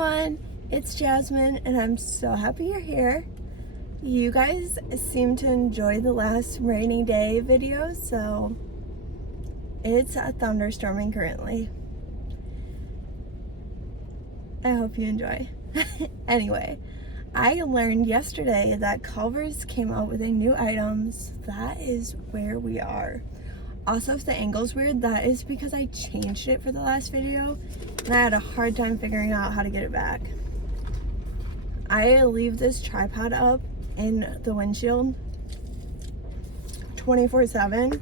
everyone, it's Jasmine and I'm so happy you're here. You guys seem to enjoy the last rainy day video, so it's thunderstorming currently. I hope you enjoy. Anyway, I learned yesterday that Culvers came out with a new item, so that is where we are. Also, if the angle's weird, that is because I changed it for the last video and I had a hard time figuring out how to get it back. I leave this tripod up in the windshield 24/7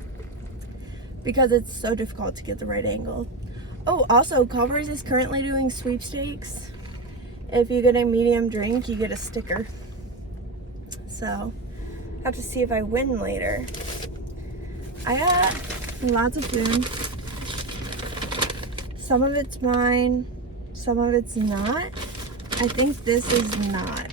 because it's so difficult to get the right angle. Oh, also, Culvers is currently doing sweepstakes. If you get a medium drink, you get a sticker. So, I have to see if I win later. I got lots of food. Some of it's mine, some of it's not. I think this is not.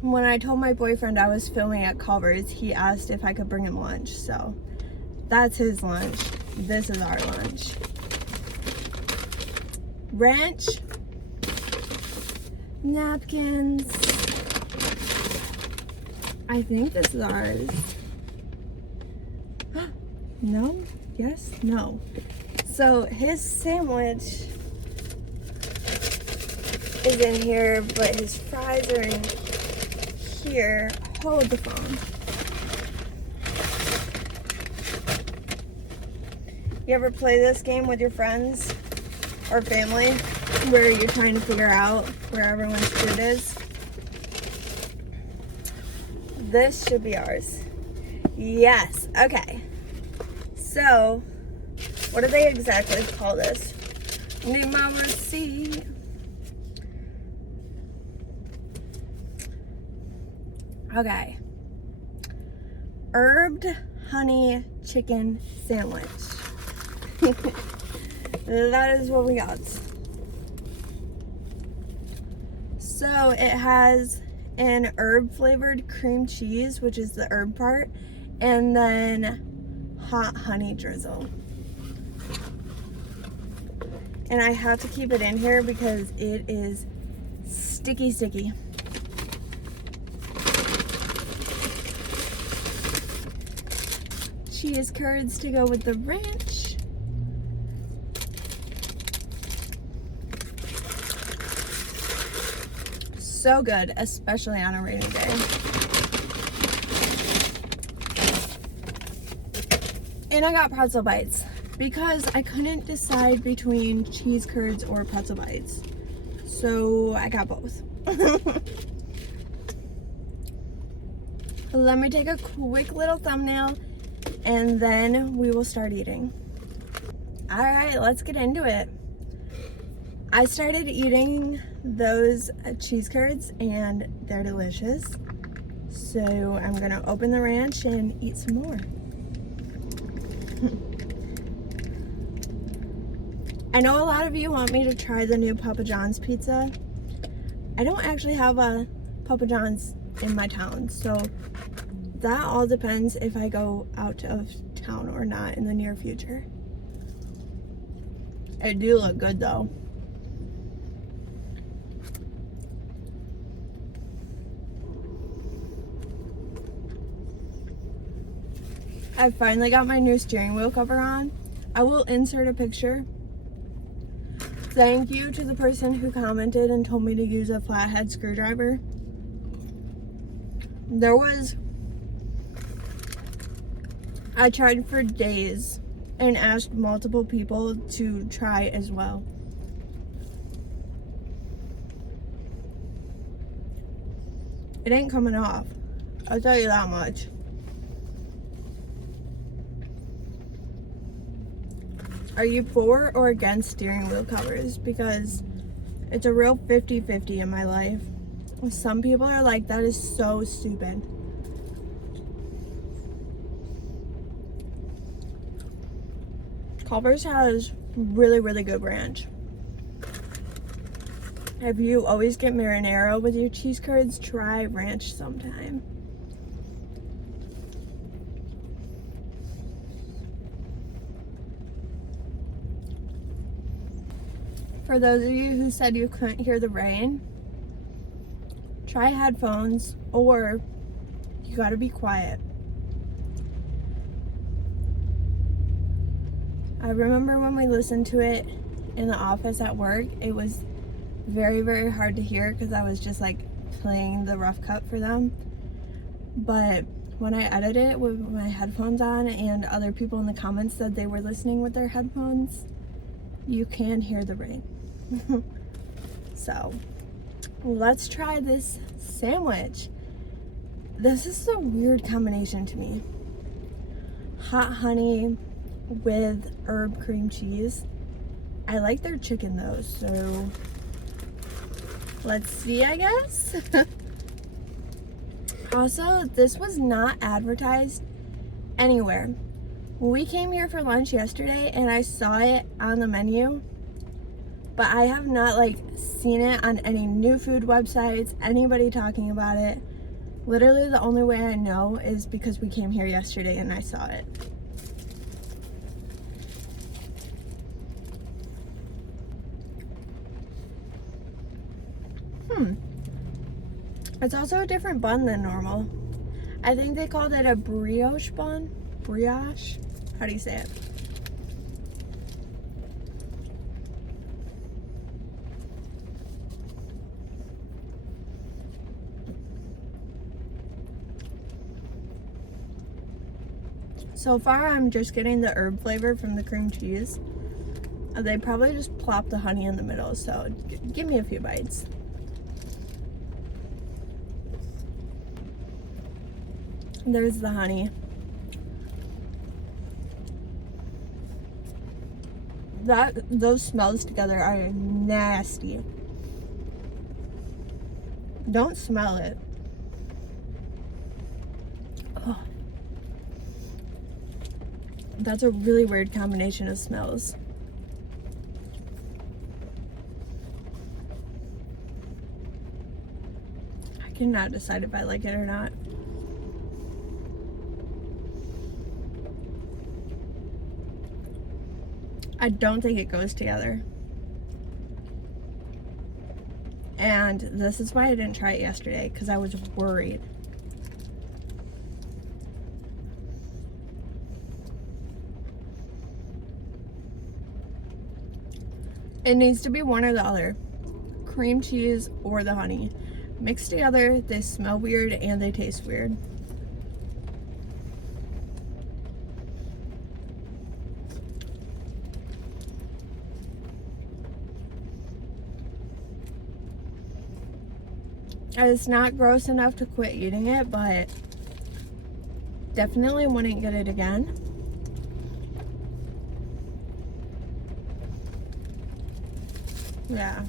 When I told my boyfriend I was filming at Culvers, he asked if I could bring him lunch. So that's his lunch. This is our lunch. Ranch, napkins. I think this is ours. No? Yes? No. So his sandwich is in here, but his fries are in here. Hold the phone. You ever play this game with your friends or family where you're trying to figure out where everyone's food is? This should be ours. Yes. Okay. So, what do they exactly call this? Need my receipt. Okay. Herbed honey chicken sandwich. That is what we got. So it has an herb flavored cream cheese, which is the herb part, and then hot honey drizzle. And I have to keep it in here because it is sticky. Cheese curds to go with the ranch. So good, especially on a rainy day. And I got pretzel bites because I couldn't decide between cheese curds or pretzel bites. So I got both. Let me take a quick little thumbnail and then we will start eating. All right, let's get into it. I started eating those cheese curds and they're delicious. So I'm gonna open the ranch and eat some more. I know a lot of you want me to try the new Papa John's pizza. I don't actually have a Papa John's in my town, so that all depends if I go out of town or not in the near future. It do look good though. I finally got my new steering wheel cover on. I will insert a picture. Thank you to the person who commented and told me to use a flathead screwdriver. I tried for days and asked multiple people to try as well. It ain't coming off, I'll tell you that much. Are you for or against steering wheel covers? Because it's a real 50-50 in my life. Some people are like, that is so stupid. Culvers has really good ranch. If you always get marinara with your cheese curds, try ranch sometime. For those of you who said you couldn't hear the rain, try headphones, or you gotta be quiet. I remember when we listened to it in the office at work, it was very, very hard to hear because I was just like playing the rough cut for them. But when I edited it with my headphones on and other people in the comments said they were listening with their headphones, you can hear the rain. So let's try this sandwich. This is a weird combination to me. Hot honey with herb cream cheese. I like their chicken though, so let's see, I guess. Also, this was not advertised anywhere. We came here for lunch yesterday and I saw it on the menu, but I have not like seen it on any new food websites, anybody talking about it. Literally the only way I know is because we came here yesterday and I saw it. It's also a different bun than normal. I think they called it a brioche bun. Brioche? How do you say it? So far, I'm just getting the herb flavor from the cream cheese. They probably just plopped the honey in the middle, so give me a few bites. There's the honey. Those smells together are nasty. Don't smell it. Oh. That's a really weird combination of smells. I cannot decide if I like it or not. I don't think it goes together. And this is why I didn't try it yesterday, because I was worried. It needs to be one or the other. Cream cheese or the honey. Mixed together, they smell weird and they taste weird. It's not gross enough to quit eating it, but definitely wouldn't get it again. Yeah.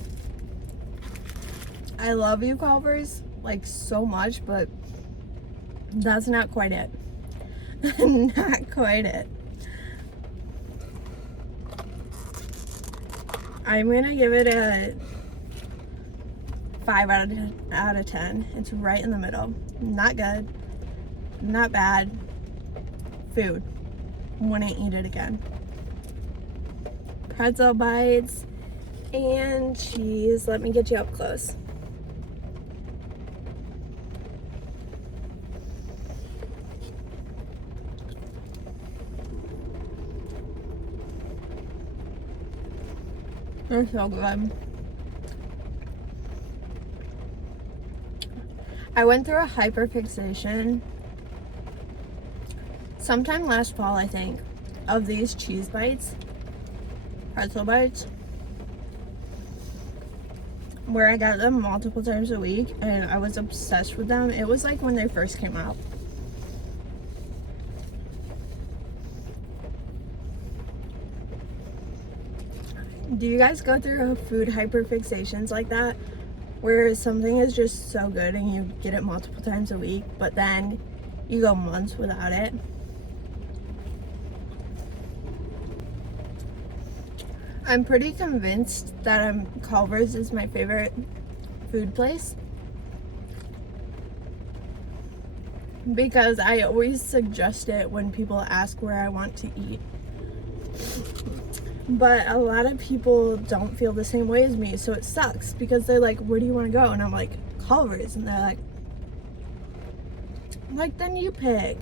I love you, Culvers, like so much, but that's not quite it. Not quite it. I'm gonna give it a 5 out of 10. It's right in the middle. Not good, not bad. Food. Wouldn't eat it again. Pretzel bites and cheese. Let me get you up close. They're so good. I went through a hyperfixation sometime last fall, I think, of these cheese bites, pretzel bites, where I got them multiple times a week and I was obsessed with them. It was like when they first came out. Do you guys go through food hyperfixations like that, where something is just so good and you get it multiple times a week, but then you go months without it? I'm pretty convinced that Culvers is my favorite food place, because I always suggest it when people ask where I want to eat. But a lot of people don't feel the same way as me, so it sucks because they're like, where do you want to go? And I'm like, Culvers. And they're like, then you pick.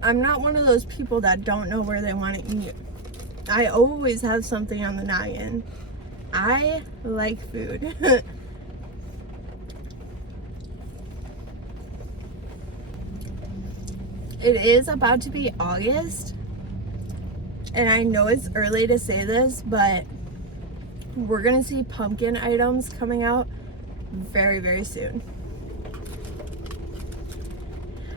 I'm not one of those people that don't know where they want to eat. I always have something on the noggin. I like food. It is about to be August, and I know it's early to say this, but we're gonna see pumpkin items coming out very, very soon.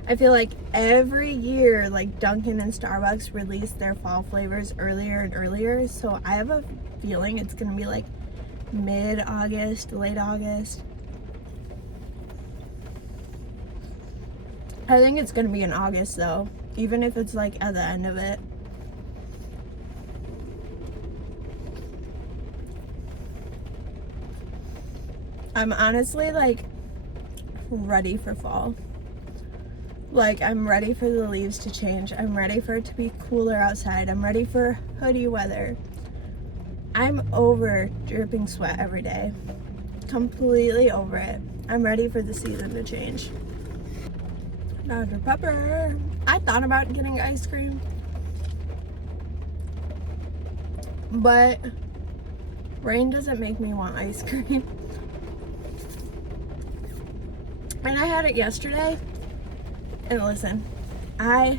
I feel like every year, like Dunkin' and Starbucks release their fall flavors earlier and earlier, so I have a feeling it's gonna be like mid-August, late August. I think it's gonna be in August though, even if it's like at the end of it. I'm honestly like ready for fall. Like, I'm ready for the leaves to change. I'm ready for it to be cooler outside. I'm ready for hoodie weather. I'm over dripping sweat every day. Completely over it. I'm ready for the season to change. Dr. Pepper. I thought about getting ice cream, but rain doesn't make me want ice cream. And I had it yesterday. And listen, I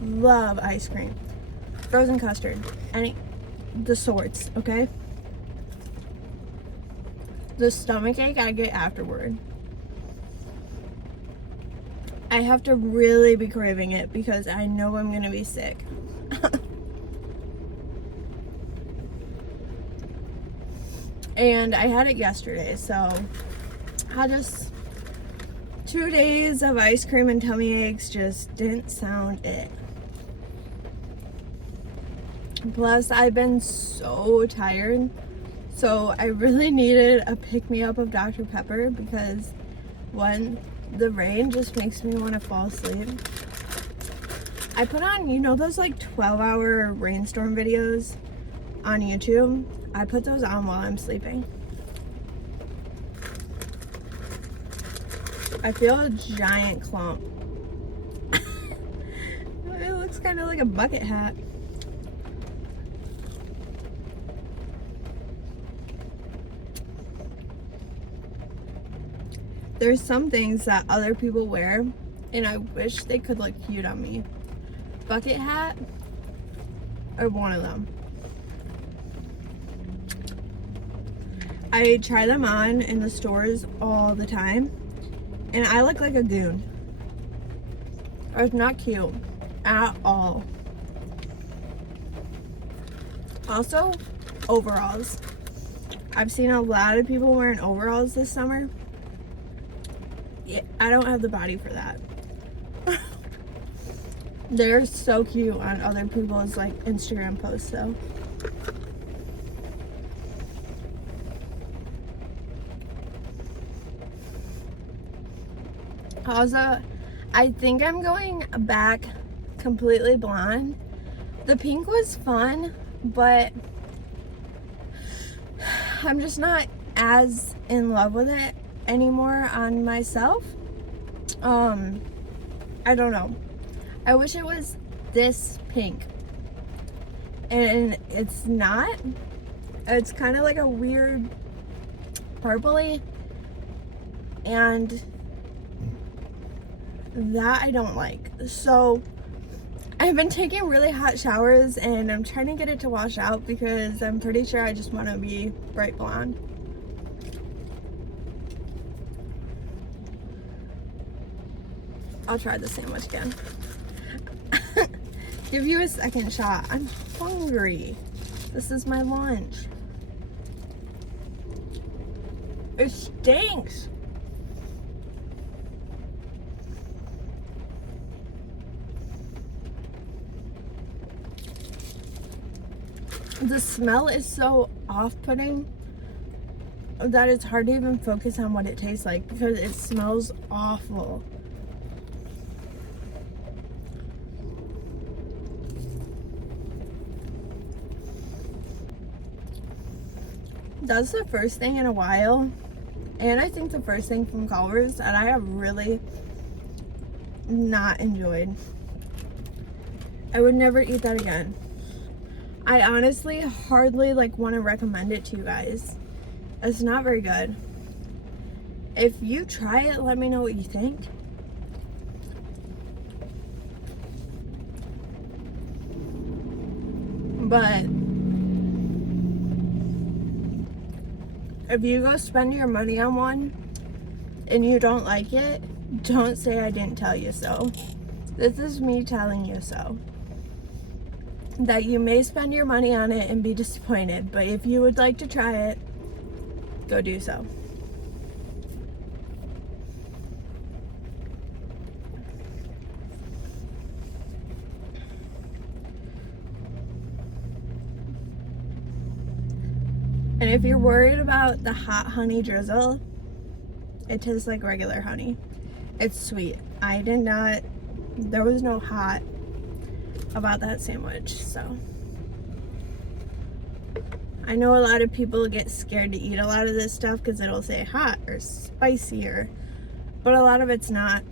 love ice cream, frozen custard, the sorts, okay? The stomach ache I get afterward, I have to really be craving it because I know I'm gonna be sick. And I had it yesterday, so I just 2 days of ice cream and tummy aches just didn't sound it. Plus, I've been so tired, so I really needed a pick-me-up of Dr. Pepper because when the rain just makes me want to fall asleep. I put on, you know those like 12-hour rainstorm videos on YouTube? I put those on while I'm sleeping. I feel a giant clump. It looks kind of like a bucket hat. There's some things that other people wear, and I wish they could look cute on me. Bucket hat are one of them. I try them on in the stores all the time, and I look like a goon. It's not cute at all. Also, overalls. I've seen a lot of people wearing overalls this summer. Yeah, I don't have the body for that. They're so cute on other people's like Instagram posts though. Also, I think I'm going back completely blonde. The pink was fun, but I'm just not as in love with it anymore on myself. I don't know. I wish it was this pink. And it's not. It's kind of like a weird purpley, and that I don't like. So I've been taking really hot showers and I'm trying to get it to wash out because I'm pretty sure I just want to be bright blonde. I'll try the sandwich again. Give you a second shot. I'm hungry. This is my lunch. It stinks. The smell is so off-putting that it's hard to even focus on what it tastes like because it smells awful. That's the first thing in a while, and I think the first thing from Culvers that I have really not enjoyed. I would never eat that again. I honestly hardly want to recommend it to you guys. It's not very good. If you try it, let me know what you think. But if you go spend your money on one and you don't like it, don't say I didn't tell you so. This is me telling you so. That you may spend your money on it and be disappointed, but if you would like to try it, go do so. And if you're worried about the hot honey drizzle, it tastes like regular honey. It's sweet. There was no hot about that sandwich, so. I know a lot of people get scared to eat a lot of this stuff because it'll say hot or spicy, but a lot of it's not.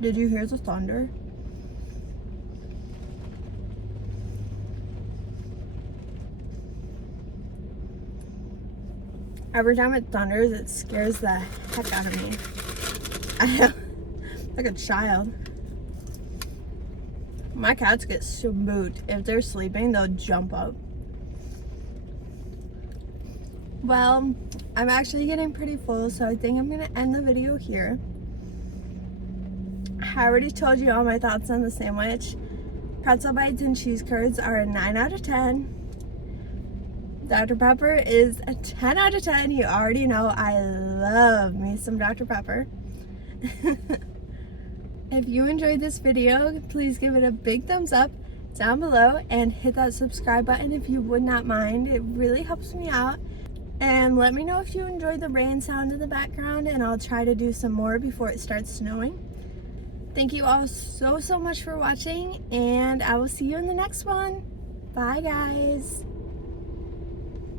Did you hear the thunder? Every time it thunders, it scares the heck out of me. I am like a child. My cats get spooked. If they're sleeping, they'll jump up. Well, I'm actually getting pretty full, so I think I'm gonna end the video here. I already told you all my thoughts on the sandwich. Pretzel bites and cheese curds are a 9 out of 10. Dr. Pepper is a 10 out of 10. You already know I love me some Dr. Pepper. If you enjoyed this video, please give it a big thumbs up down below and hit that subscribe button if you would not mind. It really helps me out. And let me know if you enjoyed the rain sound in the background, and I'll try to do some more before it starts snowing. Thank you all so much for watching, and I will see you in the next one. Bye, guys.